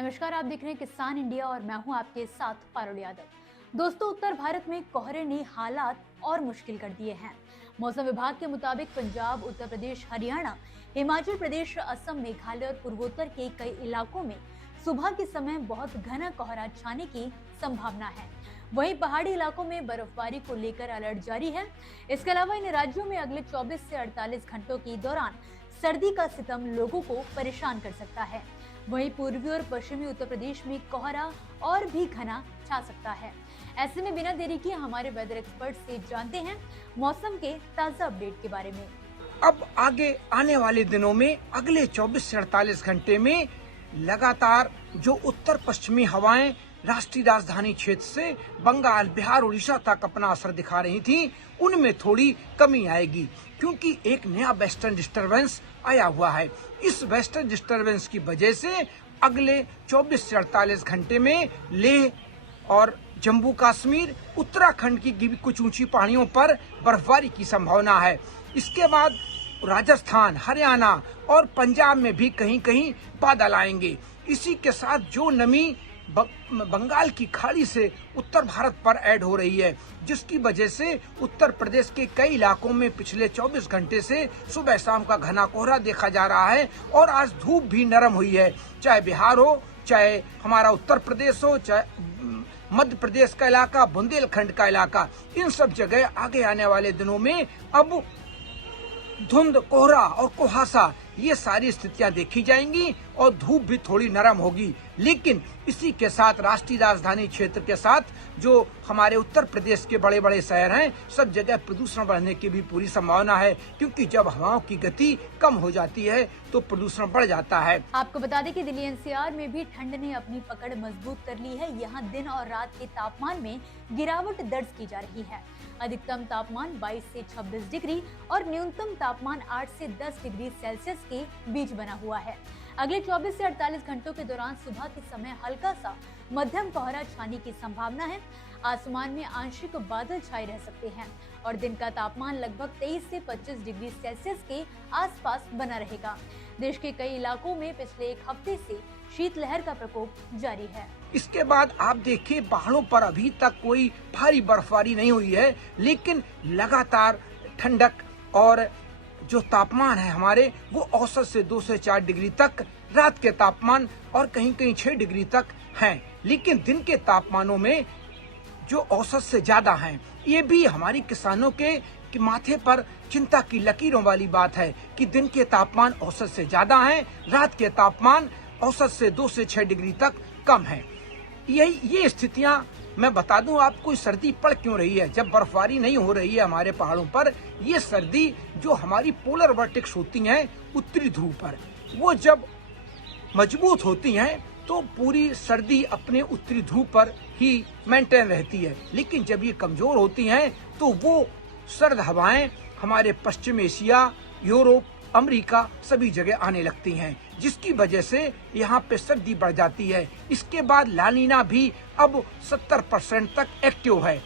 नमस्कार, आप देख रहे हैं किसान इंडिया और मैं हूं आपके साथ पारुल यादव। दोस्तों, उत्तर भारत में कोहरे ने हालात और मुश्किल कर दिए हैं। मौसम विभाग के मुताबिक पंजाब, उत्तर प्रदेश, हरियाणा, हिमाचल प्रदेश, असम, मेघालय और पूर्वोत्तर के कई इलाकों में सुबह के समय बहुत घना कोहरा छाने की संभावना है। वहीं पहाड़ी इलाकों में बर्फबारी को लेकर अलर्ट जारी है। इसके अलावा इन राज्यों में अगले 24 से 48 घंटों के दौरान सर्दी का सितम लोगों को परेशान कर सकता है। वहीं पूर्वी और पश्चिमी उत्तर प्रदेश में कोहरा और भी घना छा सकता है। ऐसे में बिना देरी किए हमारे वेदर एक्सपर्ट से जानते हैं मौसम के ताजा अपडेट के बारे में। अब आगे आने वाले दिनों में अगले 24 से 48 घंटे में लगातार जो उत्तर पश्चिमी हवाएं राष्ट्रीय राजधानी क्षेत्र से बंगाल, बिहार, उड़ीसा तक अपना असर दिखा रही थी, उनमें थोड़ी कमी आएगी क्योंकि एक नया वेस्टर्न डिस्टरबेंस आया हुआ है। इस वेस्टर्न डिस्टरबेंस की वजह से अगले 24 से 48 घंटे में लेह और जम्मू कश्मीर, उत्तराखंड की भी कुछ ऊंची पहाड़ियों पर बर्फबारी की संभावना है। इसके बाद राजस्थान, हरियाणा और पंजाब में भी कहीं कहीं बादल आएंगे। इसी के साथ जो नमी बंगाल की खाड़ी से उत्तर भारत पर ऐड हो रही है, जिसकी वजह से उत्तर प्रदेश के कई इलाकों में पिछले 24 घंटे से सुबह शाम का घना कोहरा देखा जा रहा है और आज धूप भी नरम हुई है। चाहे बिहार हो, चाहे हमारा उत्तर प्रदेश हो, चाहे मध्य प्रदेश का इलाका, बुंदेलखंड का इलाका, इन सब जगह आगे आने वाले दिनों में अब धुंध, कोहरा और कुहासा ये सारी स्थितियां देखी जाएंगी और धूप भी थोड़ी नरम होगी। लेकिन इसी के साथ राष्ट्रीय राजधानी क्षेत्र के साथ जो हमारे उत्तर प्रदेश के बड़े बड़े शहर हैं, सब जगह प्रदूषण बढ़ने की भी पूरी संभावना है, क्योंकि जब हवाओं की गति कम हो जाती है तो प्रदूषण बढ़ जाता है। आपको बता दें कि दिल्ली एनसीआर में भी ठंड ने अपनी पकड़ मजबूत कर ली है। यहाँ दिन और रात के तापमान में गिरावट दर्ज की जा रही है। अधिकतम तापमान 22 से 26 डिग्री और न्यूनतम तापमान 8 से 10 डिग्री सेल्सियस के बीच बना हुआ है। अगले 24 से 48 घंटों के दौरान सुबह के समय हल्का सा मध्यम कोहरा छाने की संभावना है। आसमान में आंशिक बादल छाए रह सकते हैं और दिन का तापमान लगभग 23 से 25 डिग्री सेल्सियस के आसपास बना रहेगा। देश के कई इलाकों में पिछले एक हफ्ते से शीतलहर का प्रकोप जारी है। इसके बाद आप देखिए, पहाड़ों पर अभी तक कोई भारी बर्फबारी नहीं हुई है, लेकिन लगातार ठंडक और जो तापमान है हमारे, वो औसत से 2 से 4 डिग्री तक रात के तापमान और कहीं कहीं 6 डिग्री तक हैं। लेकिन दिन के तापमानों में जो औसत से ज्यादा हैं, ये भी हमारी किसानों के माथे पर चिंता की लकीरों वाली बात है कि दिन के तापमान औसत से ज्यादा हैं, रात के तापमान औसत से 2 से 6 डिग्री तक कम है। ये स्थितियां मैं बता दूं आपको, सर्दी पड़ क्यों रही है जब बर्फबारी नहीं हो रही है हमारे पहाड़ों पर। ये सर्दी जो हमारी पोलर वर्टेक्स होती हैं उत्तरी ध्रुव पर, वो जब मजबूत होती हैं तो पूरी सर्दी अपने उत्तरी ध्रुव पर ही मेंटेन रहती है। लेकिन जब ये कमजोर होती हैं तो वो सर्द हवाएं हमारे पश्चिम एशिया, यूरोप, अमेरिका सभी जगह आने लगती हैं, जिसकी वजह से यहाँ पे सर्दी बढ़ जाती है। इसके बाद लानीना भी अब 70% तक एक्टिव है।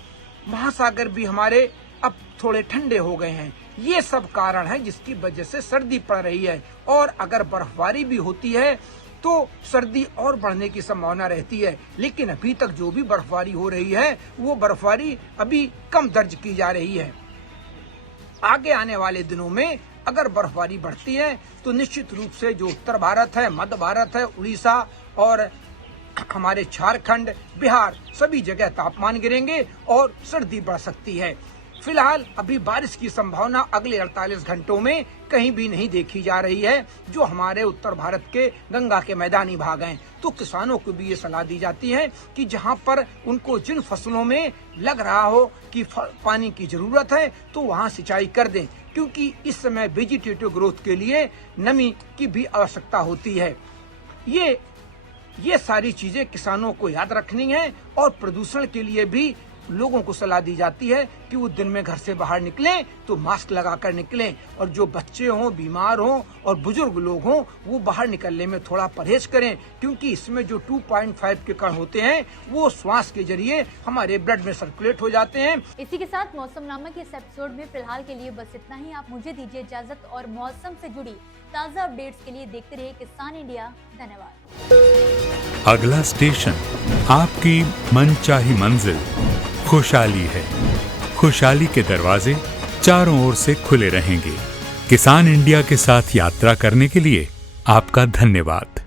महासागर भी हमारे अब थोड़े ठंडे हो गए हैं। ये सब कारण है जिसकी वजह से सर्दी पड़ रही है और अगर बर्फबारी भी होती है तो सर्दी और बढ़ने की संभावना रहती है। लेकिन अभी तक जो भी बर्फबारी हो रही है वो बर्फबारी अभी कम दर्ज की जा रही है। आगे आने वाले दिनों में अगर बर्फबारी बढ़ती है तो निश्चित रूप से जो उत्तर भारत है, मध्य भारत है, उड़ीसा और हमारे झारखंड, बिहार सभी जगह तापमान गिरेंगे और सर्दी बढ़ सकती है। फिलहाल अभी बारिश की संभावना अगले 48 घंटों में कहीं भी नहीं देखी जा रही है, जो हमारे उत्तर भारत के गंगा के मैदानी भाग हैं। तो किसानों को भी ये सलाह दी जाती है कि जहां पर उनको जिन फसलों में लग रहा हो कि पानी की जरूरत है तो वहां सिंचाई कर दें, क्योंकि इस समय वेजिटेटिव ग्रोथ के लिए नमी की भी आवश्यकता होती है। ये सारी चीजें किसानों को याद रखनी है और प्रदूषण के लिए भी लोगों को सलाह दी जाती है कि वो दिन में घर से बाहर निकलें तो मास्क लगाकर निकलें, और जो बच्चे हों, बीमार हों और बुजुर्ग लोग हों वो बाहर निकलने में थोड़ा परहेज करें, क्योंकि इसमें जो 2.5 के कण होते हैं वो श्वास के जरिए हमारे ब्लड में सर्कुलेट हो जाते हैं। इसी के साथ मौसमनामा के इस एपिसोड में फिलहाल के लिए बस इतना ही। आप मुझे दीजिए इजाजत और मौसम से जुड़ी ताज़ा अपडेट्स के लिए देखते रहिए किसान इंडिया। धन्यवाद। अगला स्टेशन आपकी मनचाही मंजिल खुशहाली है। खुशहाली के दरवाजे चारों ओर से खुले रहेंगे। किसान इंडिया के साथ यात्रा करने के लिए आपका धन्यवाद।